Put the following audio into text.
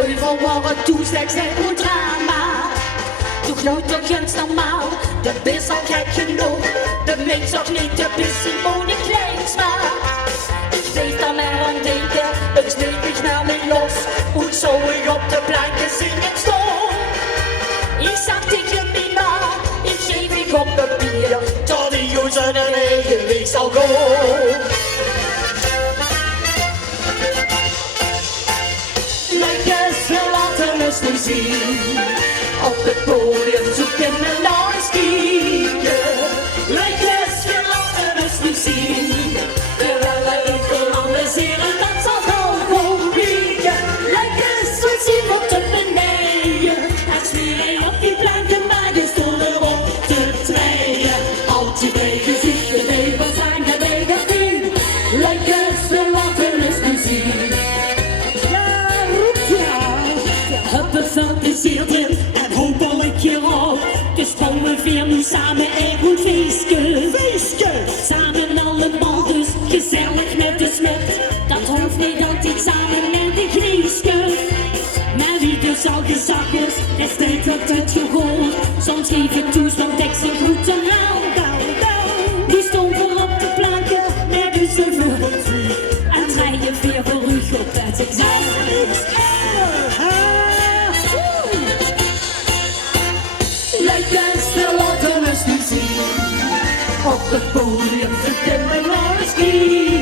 Overmorgen toestek zijn een drama. Toch nou toch eens normaal, de is al gek genoeg. De mens ook niet, de is Simone Kleinsma. Ik weet dan maar aan denken, het sneeuwt mich naar me los. Und zo ik op de planken zingen stond. Ik zag tegen Mima, ik geef ik op papier, tot die jongens zijn eigen weg zal gaan. We laten ons nu zien. Op het podium zoeken we naar een skiën. Leukjes, we laten ons nu zien. We willen enkel amuseren, dat zal gewoon vliegen. Leukjes, we zien wat op beneden. En smeren op die planken, maar je stoel erop te treden. Als je tegen gezichten mee, we zijn de wegen in. Leukjes, we laten ons nu zien. Zeer drin en hopelijk je ook. Dus promoveer nu samen een goed feestje. Samen allemaal dus gezellig met de smet. Dat hoeft niet altijd samen met de Grieske. Maar wie dus al gezakt is, het steekt dat het gehoord. Soms geef ik toe, want ik zijn goed te houden. Die stond voor op de planken met de zoveel. En draai je weer voor u op het examen. Op het podium zitten we naar de ski.